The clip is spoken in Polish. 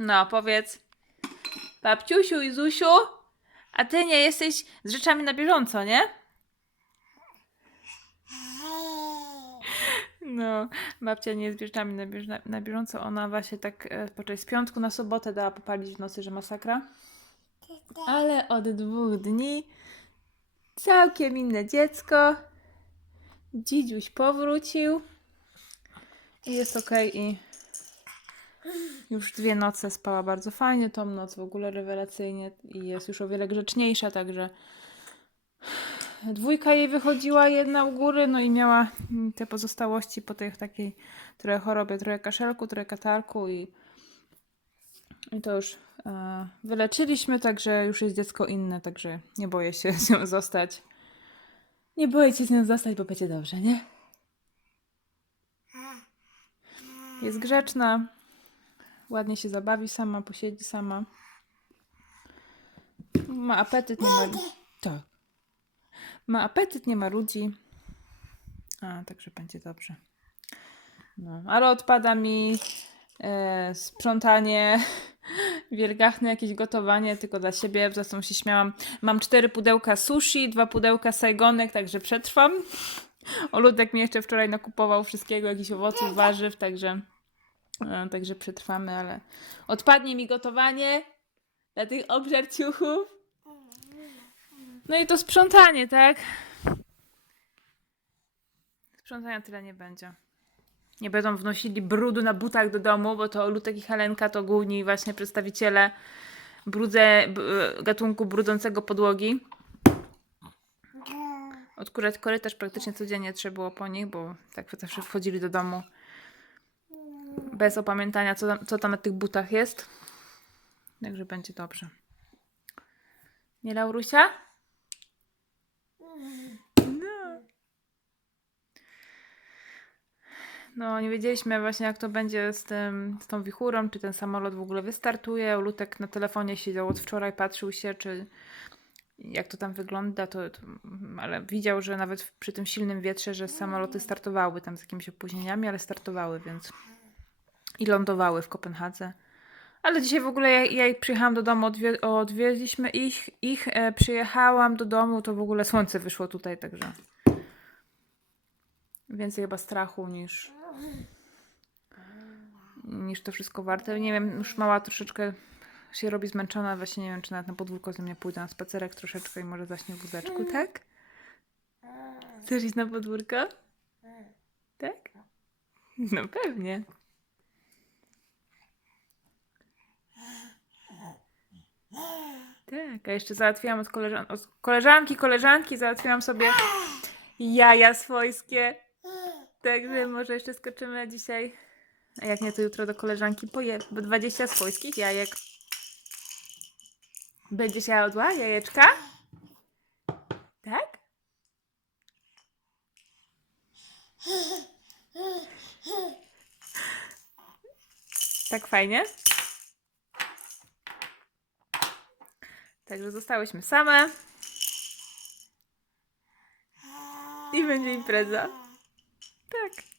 No, powiedz. Babciusiu i Zusiu, a ty nie jesteś z rzeczami na bieżąco, nie? No, babcia nie jest z rzeczami na, bież- na bieżąco. Ona właśnie tak e, z piątku na sobotę dała popalić w nocy, że masakra. Ale od dwóch dni całkiem inne dziecko. Dzidziuś powrócił. I jest okej i już dwie noce spała bardzo fajnie, tą noc w ogóle rewelacyjnie i jest już o wiele grzeczniejsza, także dwójka jej wychodziła, jedna u góry, no i miała te pozostałości po tej takiej trochę chorobie, trochę kaszelku, trochę katarku i, i to już e, wyleczyliśmy, także już jest dziecko inne, także nie boję się z nią zostać. Nie boję się z nią zostać, bo będzie dobrze, nie? Jest grzeczna, ładnie się zabawi sama, posiedzi sama. Ma apetyt, nie ma... Tak. Ma apetyt, nie ma ludzi. A, także będzie dobrze. No, ale odpada mi e, sprzątanie, wielgachne jakieś gotowanie tylko dla siebie. Zresztą się śmiałam. Mam cztery pudełka sushi, dwa pudełka sajgonek, także przetrwam. Oludek mi jeszcze wczoraj nakupował wszystkiego, jakichś owoców, warzyw, także, także przetrwamy, ale odpadnie mi gotowanie dla tych obżarciuchów. No i to sprzątanie, tak? Sprzątania tyle nie będzie. Nie będą wnosili brudu na butach do domu, bo to Lutek i Helenka to główni właśnie przedstawiciele brudze, gatunku brudzącego podłogi. Odkurzać korytarz praktycznie codziennie trzeba było po nich, bo tak zawsze wchodzili do domu bez opamiętania, co tam, co tam na tych butach jest. Także będzie dobrze. Nie, Laurusia? No. No, nie wiedzieliśmy właśnie, jak to będzie z, tym, z tą wichurą, czy ten samolot w ogóle wystartuje. Lutek na telefonie siedział od wczoraj, patrzył się, czy jak to tam wygląda, to, to, ale widział, że nawet przy tym silnym wietrze, że samoloty startowały tam z jakimiś opóźnieniami, ale startowały, więc i lądowały w Kopenhadze. Ale dzisiaj w ogóle jak, jak przyjechałam do domu, odwie, ich, ich e, przyjechałam do domu, to w ogóle słońce wyszło tutaj, także więcej chyba strachu niż niż to wszystko warte. Nie wiem, już mała troszeczkę się robi zmęczona, właśnie nie wiem, czy nawet na podwórko ze mnie pójdę na spacerek troszeczkę i może zaśnie w wózeczku, tak? Chcesz iść na podwórko? Tak? No pewnie. Tak, a jeszcze załatwiłam od, koleżan- od koleżanki, koleżanki, załatwiłam sobie jaja swojskie. Także może jeszcze skoczymy dzisiaj. A jak nie, to jutro do koleżanki poje, bo 20 swojskich jajek. Będziesz jadła jajeczka? Tak? Tak fajnie? Także zostałyśmy same. I będzie impreza. Tak.